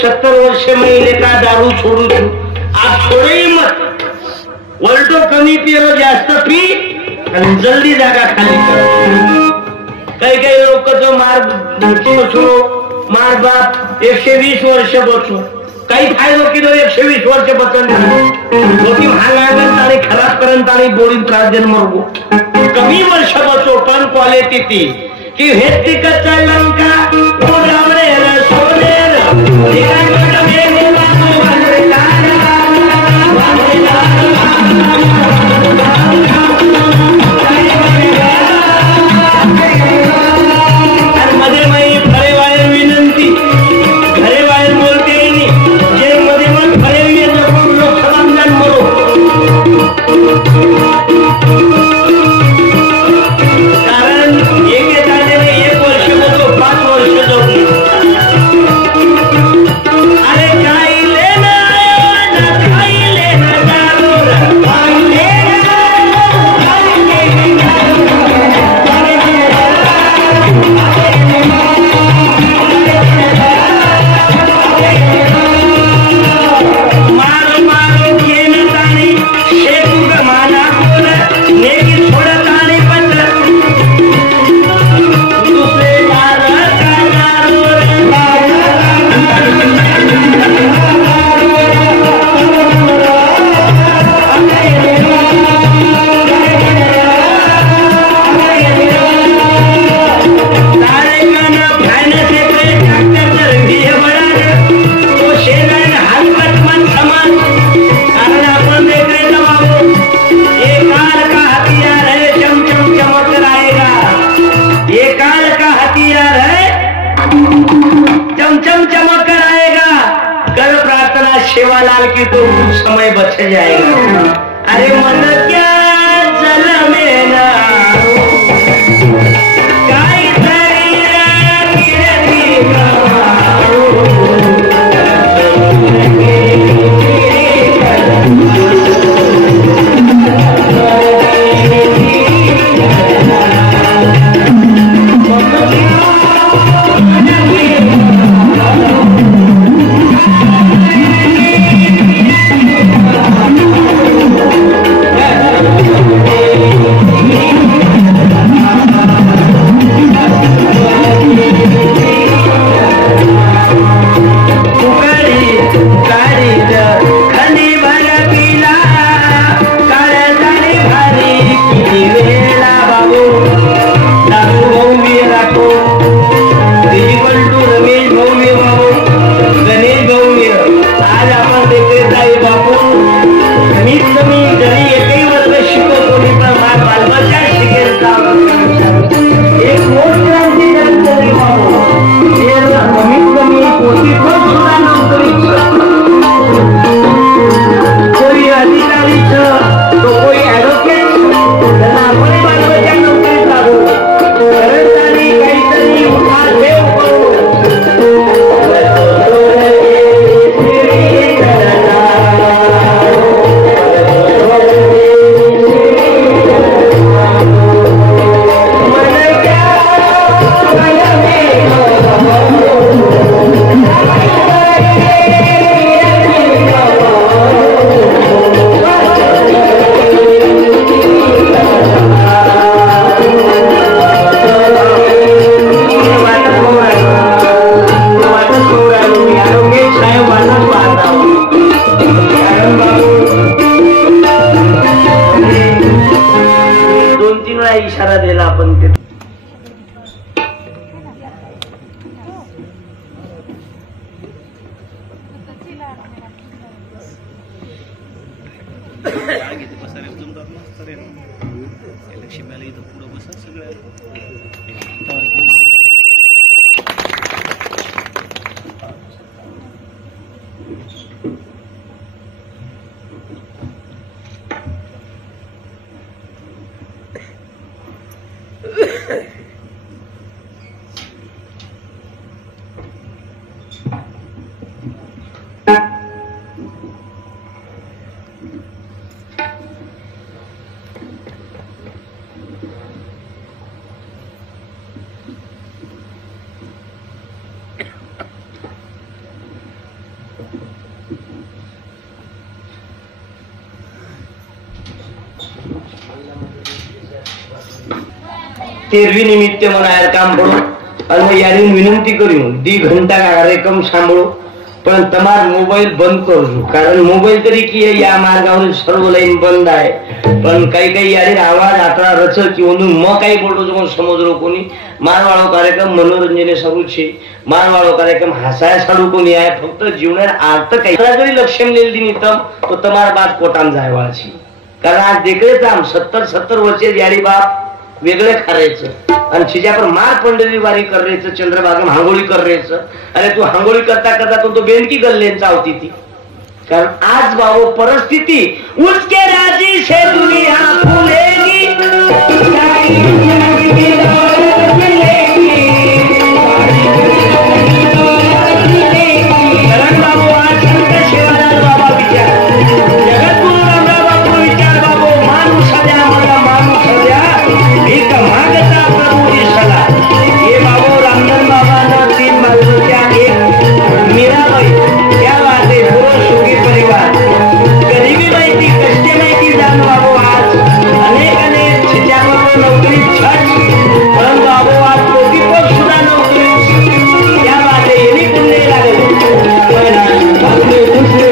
70 वर्ष मैले का दारू छोडू छु आज छोडै मत उलटो कमी पिलो जास्त पी आणि जल्दी जागा खाली कर काही लोकचं मार बाप 120 वर्ष बचो काही फायदो की 120 वर्ष बचन लोकी महागागत आणि खराब पर्यंत आणि बोळीन त्रास देन मरगो कमी वर्ष बचो पण क्वालिटी ती की हेती कच्चा लंका उडावरेल सोनेर मध्ये माई फळे वायर विनंती घरे बाहेर बोलते जे मध्ये मग फळे लोक समाधान मरो कारण एक एक वर्ष बोलतो 5 वर्ष जगू अरे काही लेना काही लेना सेवालाल की तो कुछ समय बच जाएगा अरे मन क्या जल में ना इशारा दिला आपण ते तेरवी निमित्त म्हणाय काम पडो અને હું યારી વિનંતી કર્યું 2 ઘંટા કાર્યક્રમ સાંભળો પણ તમારો મોબાઈલ બંધ કરજો કારણ મોબાઈલ તરીકે યા માર્ગાवर सर्व लाइन बंद आहे पण काही काही यारी आवाज आतळा रच किंवा म काही बोलतो जो समजलो कोणी मारवाळो कार्यक्रम मनोरंजने सारू छे मारवाळो कार्यक्रम हसाया सारू कोणी आहे फक्त जीवनात अर्थ काही जरी लक्ष्य नेल निमित्तम तो તમાર बात कोटाम जायवा छी कारण आज देखरेच आम 70 वर्षे यारी बाप वेगळे करायचं आणि छिजापर मार पंढरी वारी करायचं चंद्रभागा हांगोळी करायचं अरे तू हांगोळी करता करता तो बेनकी गल्लेंचा होती ती कारण आज बाबू परिस्थिती उसके राजी से दुनिया फूलेगी कारण बाबू आज संत शिवालाल बाबा विचार जगद्गुरु रामराव बापू विचार बाबू माणूस द्या मला माणूस द्या एक मागता प्रभू दिसला हे बाबू रामचंद्र बाबांना 3 बाजूच्या एक मीराबाई क्या बात है पूर्ण सुखी परिवार गरीबी माहिती कष्ट माहिती जाण बाबू आज अनेक छिच्यावर नोकरी छट पण बाबू आज कोटी पण सुद्धा नोकरी क्या बात है येणे पुण्य लागले आपले दुसरे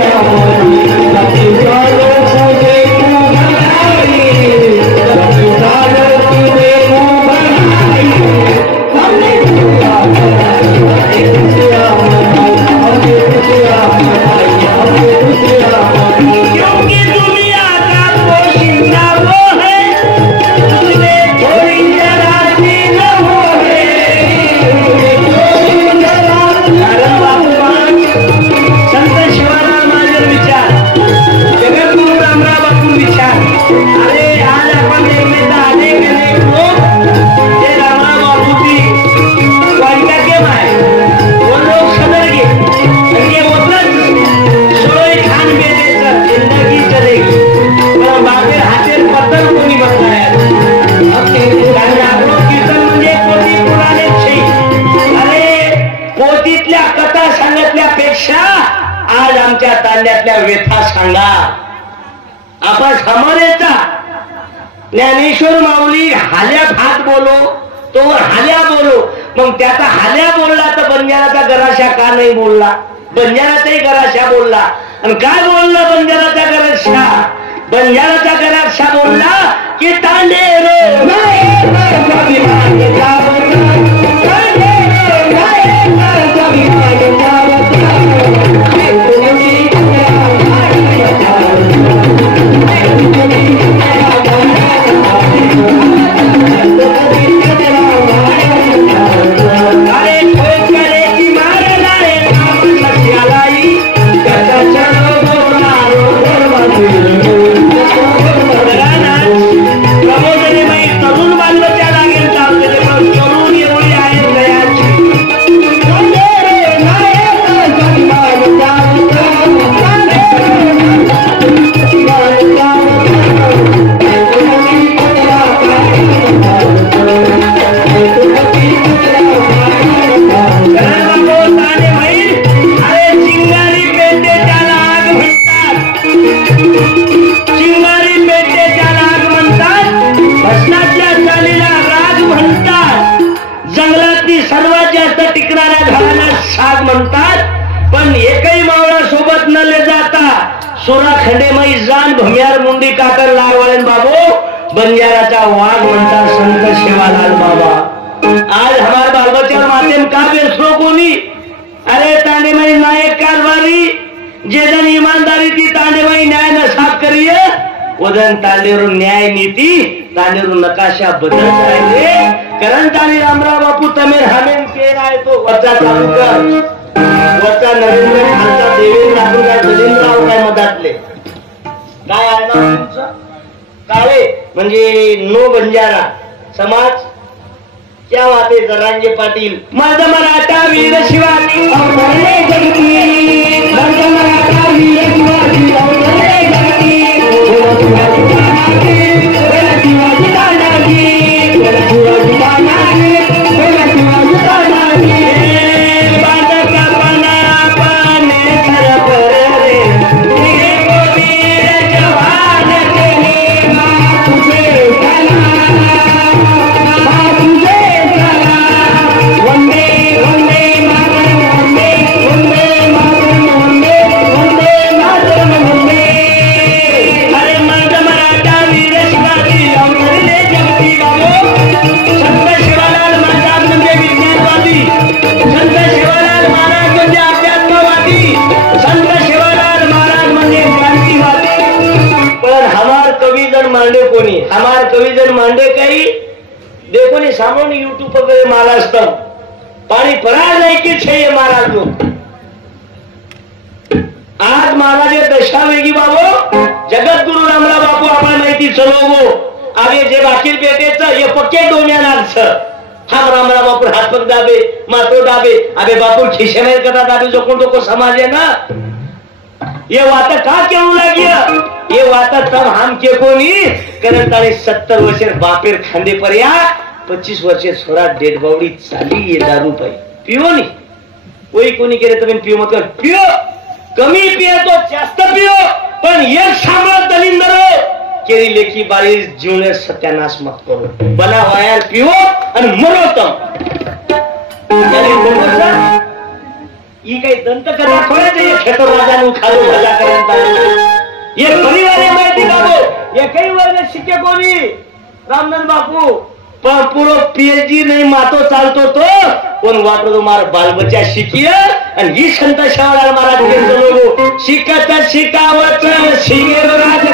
क्योंकि दुनिया का पोशिंदा वो है उसमें थोड़ी जरा सी न हो संत शिवाराम महाराज विचार जगद्गुरु रामराव बापू विचार अरे आज आपण एकमेका अनेक लोक जे रामराव बापूची वाईटा केम आहे वो लोग सदर गे आणि बोलत सोय खान बेदेचं जिंदगी चलेगी पण बाबे हातेर पत्तर कोणी बसलाय कारण आपलं कीर्तन म्हणजे कोटी पुराणे छे अरे कोटीतल्या कथा सांगितल्यापेक्षा आज आमच्या तांड्यातल्या व्यथा सांगा आपण समोरेचा ज्ञानेश्वर माऊली हाल्या भात बोलो तो हाल्या बोलो मग त्याचा हाल्या बोलला तर बंजाराचा गराशा का नाही बोलला बंजाराचाही गराशा बोलला आणि काय बोलला बंजाराचा गराशा बोलला की तांडे सोरा खंडेमई जान भम्यार मुंडी काकर लागवाळन बाबू बंजाराचा वाघ म्हणतात संत शिवालाल बाबा आज हमार बाल बच्चा माध्यम का बेसरो कोणी अरे तांडेमई नायक कारभारी जे जन ईमानदारी थी तांडेमई न्याय न साफ करिए वदन तांडेरो न्याय नीति तांडेरो नकाशा बदल राहिले कारण तांडे रामराव बापू तमेर हमें के राय तो वचा चालू कर वचा नरेंद्र खालचा देवेंद्र आपण काय दलिंद्रराव काय मधातले काय आहे ना तुमचं काळे म्हणजे नो बंजारा समाज क्या वाते जरांगे पाटील माझा मराठा वीर शिवाजी माझा मराठा वीर शिवाजी सामने यूट्यूब पर महाराज तब पानी पराज नहीं कि छे ये महाराज लोग आज महाराज दशा वेगी बाबो जगत गुरु रामराव बापू आपण माहिती चलो आगे जे बाकी बेटेचं हे पक्के डोम्यानाच हम रामराव बापू हाथ पग दाबे माथो दाबे अबे बापू खिशे में कदा दाबे जो को समाज है ना ये वाता का केवू लागिया ये वाता तब हम के कोनी कारण तारे 70 वर्षे बापेर खांदे पर या 25 वर्षे छोरा डेड बावडी चाली ये दारू पाई पियो नी कोई कोणी केले तुम्ही पियो मत पियो कमी पियो तो जास्त पियो पण एक सांभाळ दलिंदर केरी लेखी बारी जीवने सत्यानाश मत करो बना वायर पियो आणि मरो ये काही दंत कथा खोळायचे ये खेतो राजानु खादो भजा करंत ये परिवारे माहिती बाबू ये काही वर्ग शिके कोणी रामनंद बापू पण पुरो पीएचडी नाही मातो चालतो तो कोण वाटतो तुम्हार बाल बच्चा शिकिया आणि ही संत शाळा महाराज के लोगो शिकत शिकावत शिगे राज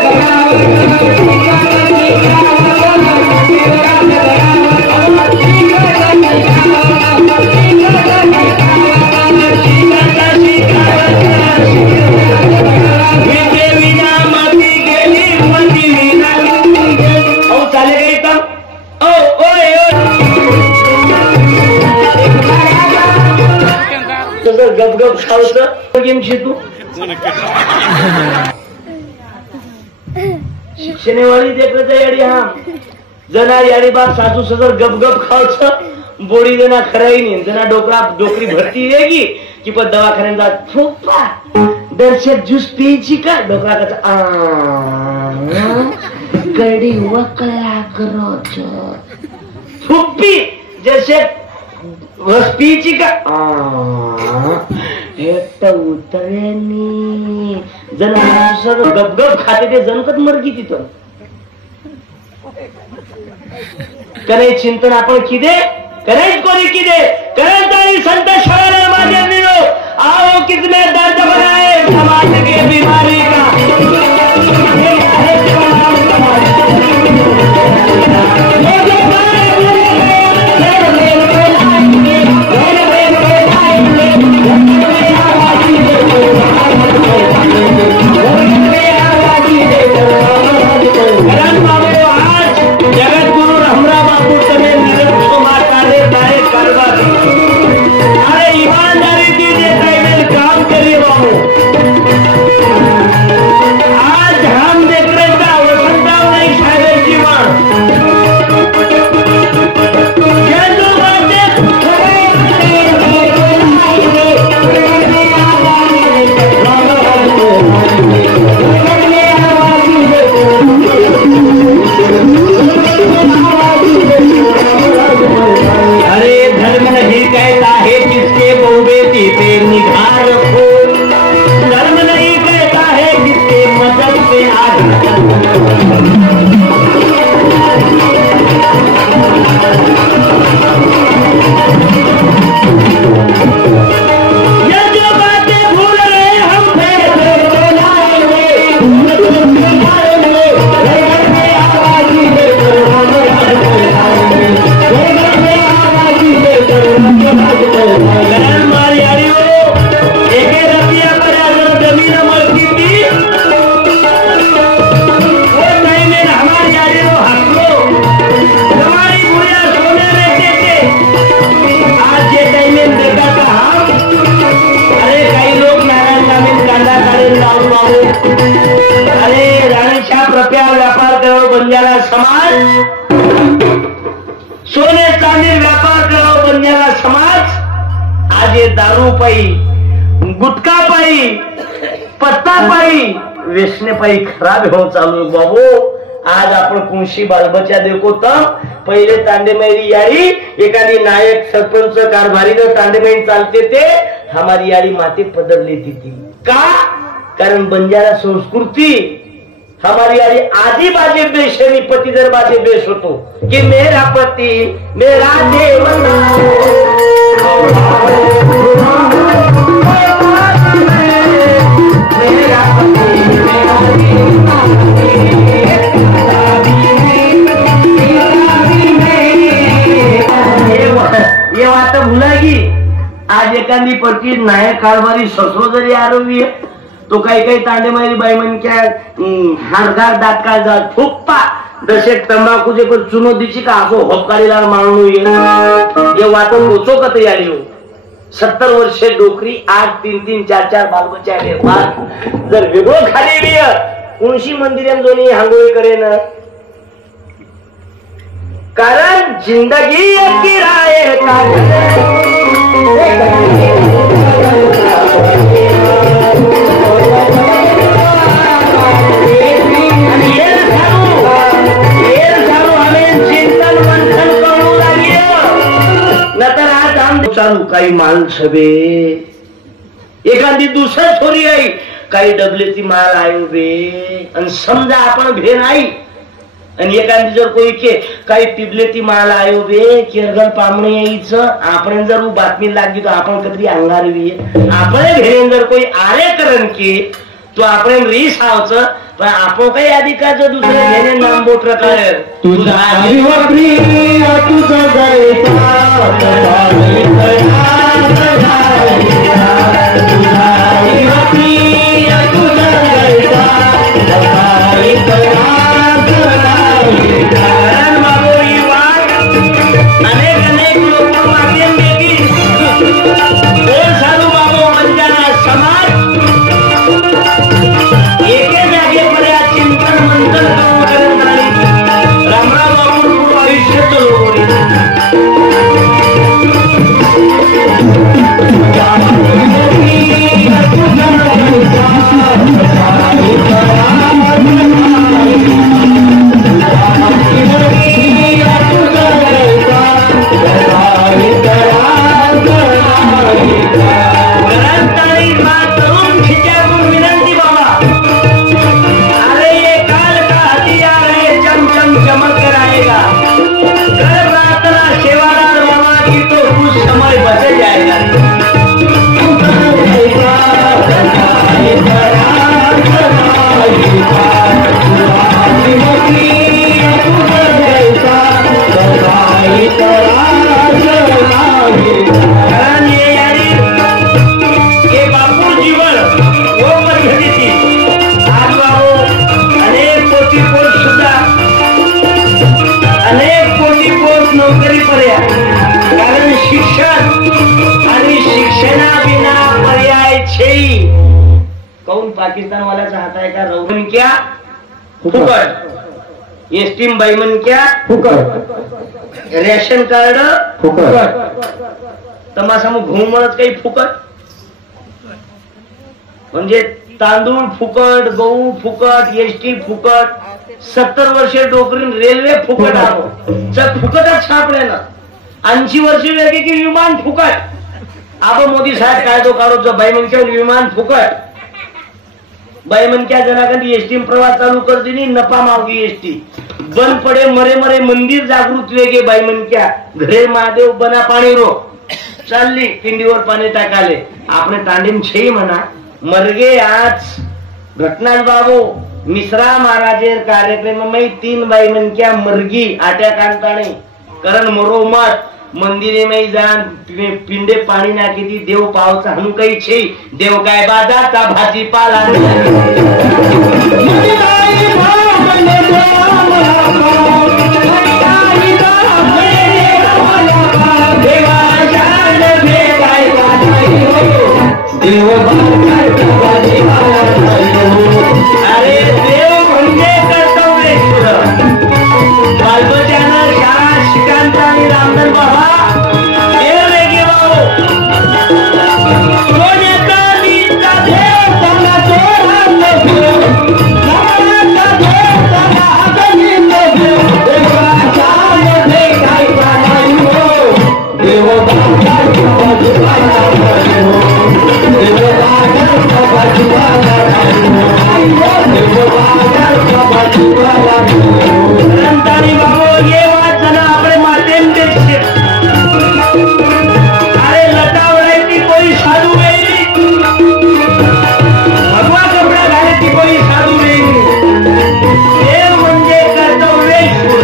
गपगप खावत गेम शिकू शिक्षणेवाली देखलं तर याडी हा जना याडी बाप सासू सजर गपगप खावत बोडी जना खराई नाही जना डोकरी भरती येगी की पण दवाखान्यात जात फुप्पा दर्शक ज्यूस पियची का डोकरा कसा कडी वकला करोच फुप्पी जैसे वस्तीची का उतरेनी जण गपगप खाते ते जनकत मरगी तिथं करे चिंतन आपण किदे करेच कोणी किदे करत आणि संत शाळा माझ्या मिळो आओ कितने दर्द बनाए समाज के बीमारी का बंजारा समाज सोने चांदी व्यापार करो बंजारा समाज आज ये दारू पाई गुटखा पाई पत्ता पाई वेचणे पाई खराब हो चालू बाबू आज आपण कुंशी बालबच्चा देखो तर पहिले तांडेमेरी यारी एखादी नायक सरपंच कारभारी तांडेमेरी चालते ते हमारी यारी माते पदरली थी का कारण बंजारा संस्कृती हमारी यारी आधी बाजे बेश है पति दर बाजे बेश हो तो कि मेरा पति मेरा देवता मेरा पति मेरा देवता एखादी पडती नायक कारभारी ससरो जरी आरोपी तो काही तांडे मारी बाई म्हणक्या हाडगार दाटकाळ जात फुप्पा जसे तंबाखूचे पण चुनोदीची का असो होपकाळीला माणून ये वाटून होतो का तयारी हो 70 वर्षे डोकरी 8 3 4 बाल बच्चा जर वेगळो खाली कोणशी मंदिर दोन्ही हांगोळी करेन कारण जिंदगी की राय चिंतन मंथन करू लागली नंतर आज आम चालू काही माल छबे एखादी दुसरं छोरी आई काही डबलेची माल आयो बे आणि समजा आपण भे नाही आणि एखादी जर कोई के काही टिबलेती माल आयो बे केरगण पामणे यायचं आपण जर बातमी लागली तर आपण कधी अंगारवी आपण घेऊन जर कोई आले करण की तो आपण रीस आवचं पण आपण काही अधिकाचं दुसरं घेणे नाम बोट रकार अनेक अनेक लोक माध्यम देखील कोण साधू बाबू म्हणजे समाज एके जागेपर्या चिंतन मंथन करून रामराव बाबू पूर्ण आयुष्य विनंती बाबा अरे ये काल का हथियार है चमचम चमक कर आएगा घर प्रार्थना सेवादार बाबा की तो कुछ समय बच जाएगा नोकरी पर्याय कारण शिक्षण आणि शिक्षणाविना पर्याय छेई कौन पाकिस्तान वाल्याचा हात आहे का रवण क्या फुकट एसटीम बाईमन क्या फुकट रेशन कार्ड फुकट तमाशा मग घुमळच काही फुकट म्हणजे तांदूळ फुकट गहू फुकट एसटी फुकट 70 वर्षे डोकरीन रेल्वे फुकट आलो फुकटच छापले ना 80 वर्षे वेगळे की विमान फुकट आपण मोदी साहेब कायदो काढो बाईमनच्या विमान फुकट बाईमनच्या जनाकंदी एसटी प्रवास चालू कर दिली नफा मावगी एसटी बंद पडे मरे मरे मंदिर जागृत वेगे बाईमनच्या घरे महादेव बना पाणी रो चालली पिंडीवर पाणी टाकाले आपण तांडीम छे म्हणा मरगे आज घटना बाबू मिश्रा महाराजेर कार्यक्रम में 3 बाई मन क्या मरगी आट्या कांताणे करण मरो मत मंदिरे में जान पिंडे पाणी नाखी दी देव पावचा हनु कई छे देव काय बाजाचा भाजीपाला अरे देव म्हणजे कर्तव्येश्वर बालबजानं शाळा शिकांचा आणि रामधन बाबा देव वेगे भाऊ सोन्याचा नीचा देव चांगला तो रामदेव नामाचा देव चांगला हातनी देव देवाचा मध्ये काय नाही हो देव बाबाचा बाजूला अपने माध्यम से अरे लता उड़ाई कोई साधु नहीं भगवा कपड़ा घालायची कोई साधू नाही देव म्हणजे कर्तव्येश्वर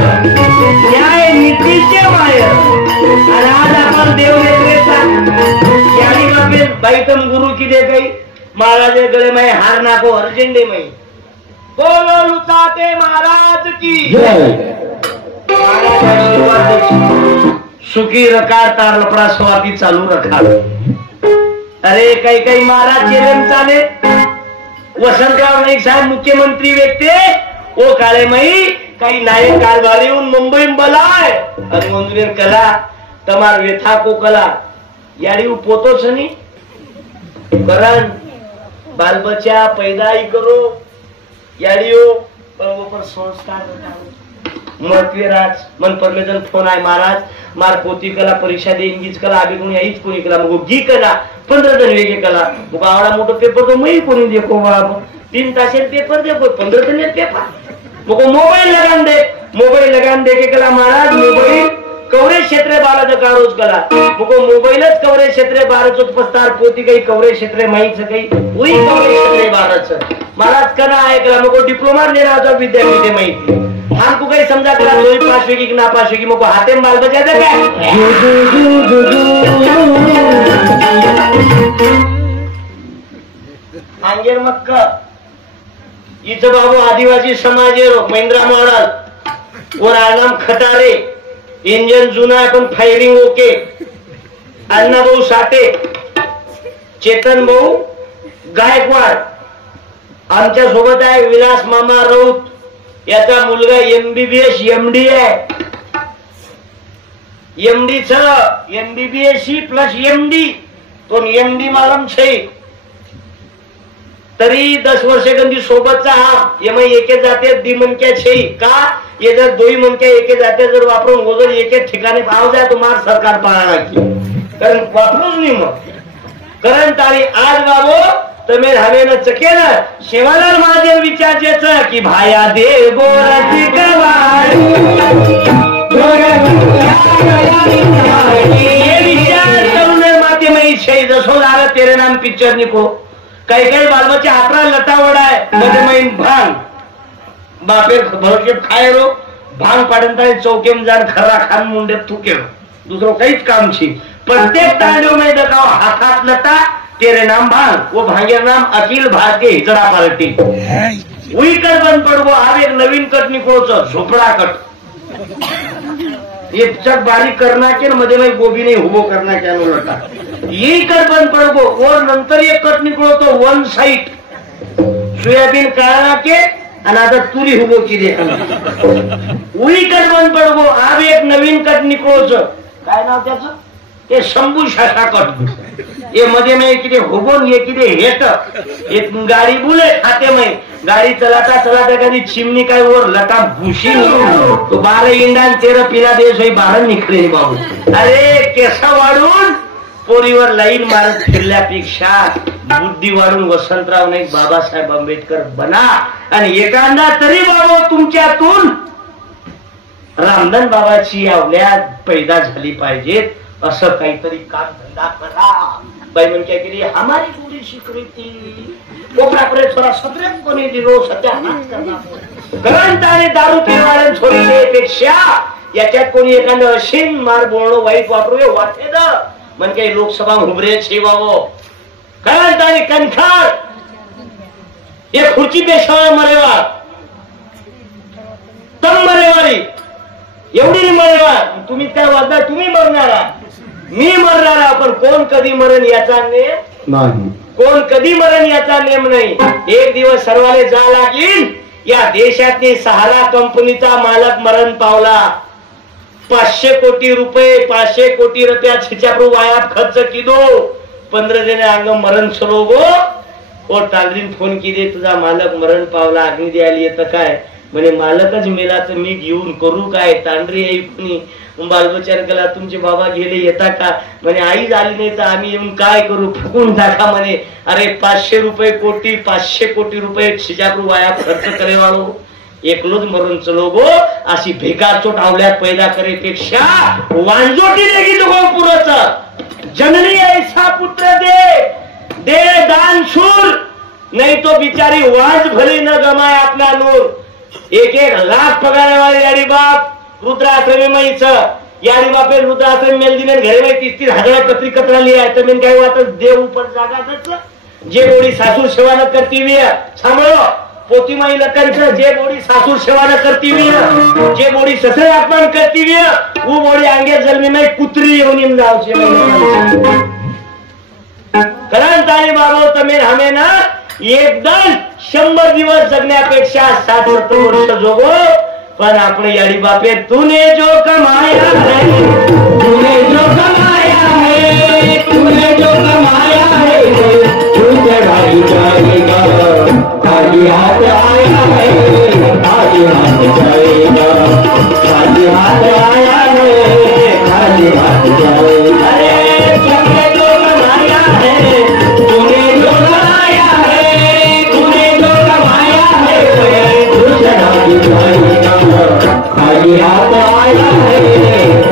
न्याय नीतीचे माय आणि आज आपण देव नेत्रेचा बाई तुम गुरु की दे गई महाराज गले में हार ना को अर्जेंडे में बोलो लुटाते महाराज की महाराज आशीर्वाद सुखी रखा तार लपड़ा स्वाती चालू रखा अरे काही काही महाराज चेलन चाले वसंतराव नाईक साहेब मुख्यमंत्री व्यक्ती ओ काळे मई काही नायक कारभारी येऊन मुंबई बलाय आणि मंजुर कला तमार व्यथा को कला याड़ी पोतो छनी करण बाल बच्चा पैदाई करो याड़ियो पर वो पर संस्कार महत्वराज मन परमेजन फोन आहे महाराज मार पोती कला परीक्षा देईन कला आगे कोणी याहीच कोणी कला मग गी कला 15 जण वेगे कला मग आवडा मोठा पेपर तो मई कोणी देखो बाबा 3 तासेर पेपर देखो 15 जण पेपर मग मोबाइल लगान दे के कला महाराज मोबाइल कवरेज क्षेत्र 12 का रोज कला मग मोबाइल कवरेज क्षेत्र 12 पस्तार पोती काही कवरेज क्षेत्र माहित काही वही कवरेज क्षेत्र 12 महाराज कना आहे कला मग डिप्लोमा लेना होता विद्यापीठ माहिती हमको कहीं समझा करा कोई पास होगी कि ना पास होगी मुझको हाथे में बाल बजा दे क्या अंगेर मक्का इथं बाबू आदिवासी समाज महिंद्रा मॉडल और आनाम खटारे इंजन जुना है पण फायरिंग ओके अण्णा भाऊ साठे चेतन भाऊ गायकवाड आमच्या सोबत आहे विलास मामा राऊत याचा मुलगा एमबीबीएस एमडी आहे एमडी च एमबीबीएस प्लस एमडी तो एमडी मालम छे तरी 10 वर्ष गंदी सोबतचा हा एम एके जाते दी मनक्या छे का ये जर दोई मनक्या एके जाते जर वापरून गोजर एके ठिकाणी पाव जाय तो मार सरकार पाळा की कारण वापरूच नाही मग कारण तारी आज बाबो तमेर हवेन चकेन शिवालाल महादेव विचारजेच की भाया दे गोरती कवाडी ये विचार तरुण माते में शहीद सोलार तेरे नाम पिक्चर निको काही काही बालबच्चे हातरा लटावडा आहे मध्ये मैन भांग बापे भरके खायरो भांग पाडंता चौकेम जाण खरा खान मुंडे थुके दुसरं काहीच काम छी प्रत्येक तांडव में दकाव हातात लटा तेरे नाम भांग वो भांगे नाम अखिल भारतीय हिजड़ा पार्टी वही कर बंद पड़ो अब एक नवीन कट निकोच झोपड़ा कट ये चक बारी करना के मध्ये में गोभी नहीं हुबो करना क्या लटा यही कर बंद पड़ो और नंतर एक कट निकलो तो वन साइड सोयाबीन काढा के अनादा तुरी हुबो की देखना वही कर बंद पड़ो अब एक नवीन कट निकोच काय नाव त्याचं ये शंभू शाखा कट ये मध्ये में किती होबोन ये किती हेट एक गाड़ी बुले खाते में गाड़ी चलाता चलाता कभी चिमनी का और लटा भूसी तो 12 इंडा 13 पीला देश होई बाहर निकले बाबू अरे केसा वाढून पोरीवर लाईन मारत फिरल्यापेक्षा बुद्धी वाढून वसंतराव नाईक बाबासाहेब आंबेडकर बना आणि एखादा तरी बाबा तुमच्यातून रामधन बाबाची अवल्यात पैदा झाली पाहिजेत असं काहीतरी काम धंदा करा बाई म्हणते की हमारी पूरी स्वीकृती कोपराकडे थोडा सत्रेत कोणी दिलो सत्यानाश करणार ग्रंथ आणि दारू पिणाऱ्या छोरीपेक्षा याच्यात कोणी एखादं अशीन मार बोलणं वाईट वापरू वाटेल म्हणजे लोकसभा उभरे छे बाबो ग्रंथ आणि कणखर ये खुर्ची पेशवा मरेवा तम मरेवारी एवढी मरेवा तुम्ही काय वाजता तुम्ही मरणारा मी मरणारा पण कोण कधी मरण याचा नेम नाही कोण कधी मरण याचा नेम नाही एक दिवस सर्वाले जा लागील या देशातली 6 लाख कंपनीचा मालक मरण पावला 500 कोटी रुपया छिचाप्रू वायात खर्च किदो 15 जने अंग मरण सरोगो और तांद्रीन फोन किदे तुझा मालक मरण पावला अग्नी द्यायला येतं काय म्हणे मालकच मेला तर मी घेऊन करू काय तांडरी आई कोणी बालबचार केला तुमचे बाबा गेले येता का म्हणे आई झाली नाही तर आम्ही येऊन काय करू फुकून टाका म्हणे अरे 500 कोटी रुपये छिजाप्रू वाया खर्च करे वाळो एकलोच मरून चलो गो अशी भेगाचोट आवल्यात पैदा करेपेक्षा वांजोटी लेगी तो पुरच जननी ऐसा पुत्र दे दान शूर नहीं तो बिचारी वांज भली न गमाए अपना नूर 1-1 लाख पगार वाली यारी बाप रुद्राश्रमी माईच यारी बापे रुद्रासन मेल दिने घरे में 30,000 पत्री कतरा लिया है तो मैंने क्या हुआ तो देव ऊपर जागा दस जे बोड़ी सासुर सेवा न करती हुई है सांभळो पोती माई लखन जे बोड़ी सासुर सेवा न करती हुई है जे बोड़ी ससुर अपमान करती हुई है वो बोड़ी आगे जन्मी में कुत्री येऊन जाव छे कारण ताई बाबा तमे हमें ना एकदम 100 दिवस जगण्यापेक्षा 60-70 वर्ष जोगो पर अपने यारी बापे तूने जो कमाया है तूने जो कमाया है तूने जो कमाया है तुझे भाई जाएगा खाली हाथ आया है खाली हाथ जाएगा खाली हाथ आया है खाली हाथ जाएगा अरे तूने जो कमाया है तूने जो कमाया है तूने जो कमाया है तुझे भाई जाएगा खाली हाथ आया है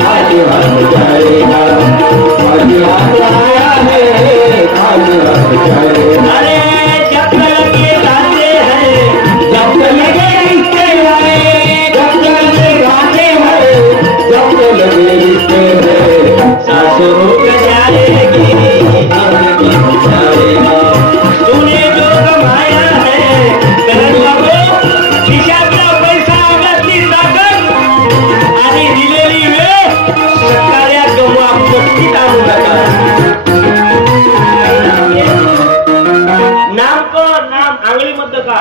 खाली हाथ जाएगा खाली हाथ आया है खाली हाथ जाएगा अरे जब लगे गाते हैं जब लगे रिश्ते हैं जब लगे गाते हैं जब लगे रिश्ते हैं सासुर जाएगी जाएगा तूने जो कमाया है करण बाबू खिशातला पैसा आगातली ताकद आणि दिलेली वेळ सकाळ्या गमवा पत्ती आणू नका नाम को नाम आंगली मध्ये का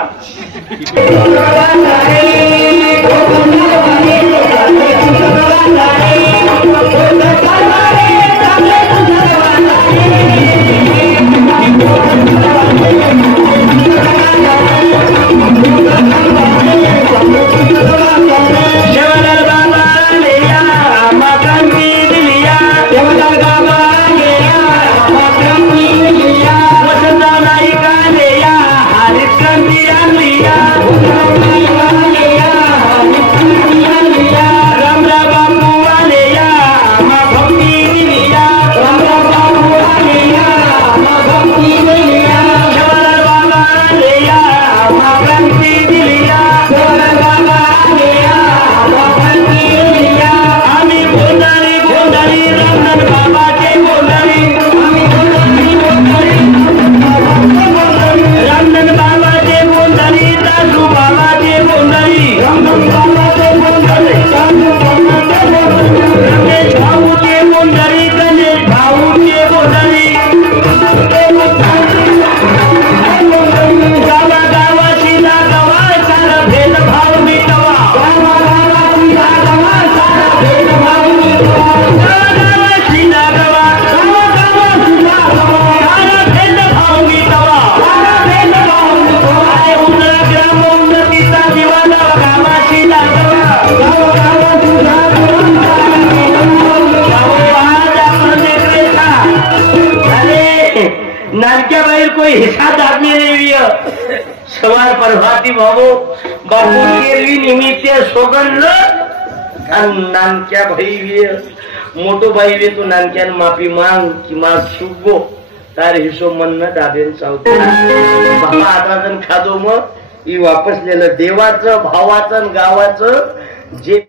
नानक्या बाहेर कोई हिसाब आदमी नहीं सवार परभाती भावो बापू केली निमित्त सोगंद नानक्या भाई मोटो भाई तू नानक्यान माफी मांग कि माग शुगो तार हिशो मन न दादेन चावतो बाबा आता जण खादो मग ही वापस लेलं देवाचं भावाचं गावाचं जे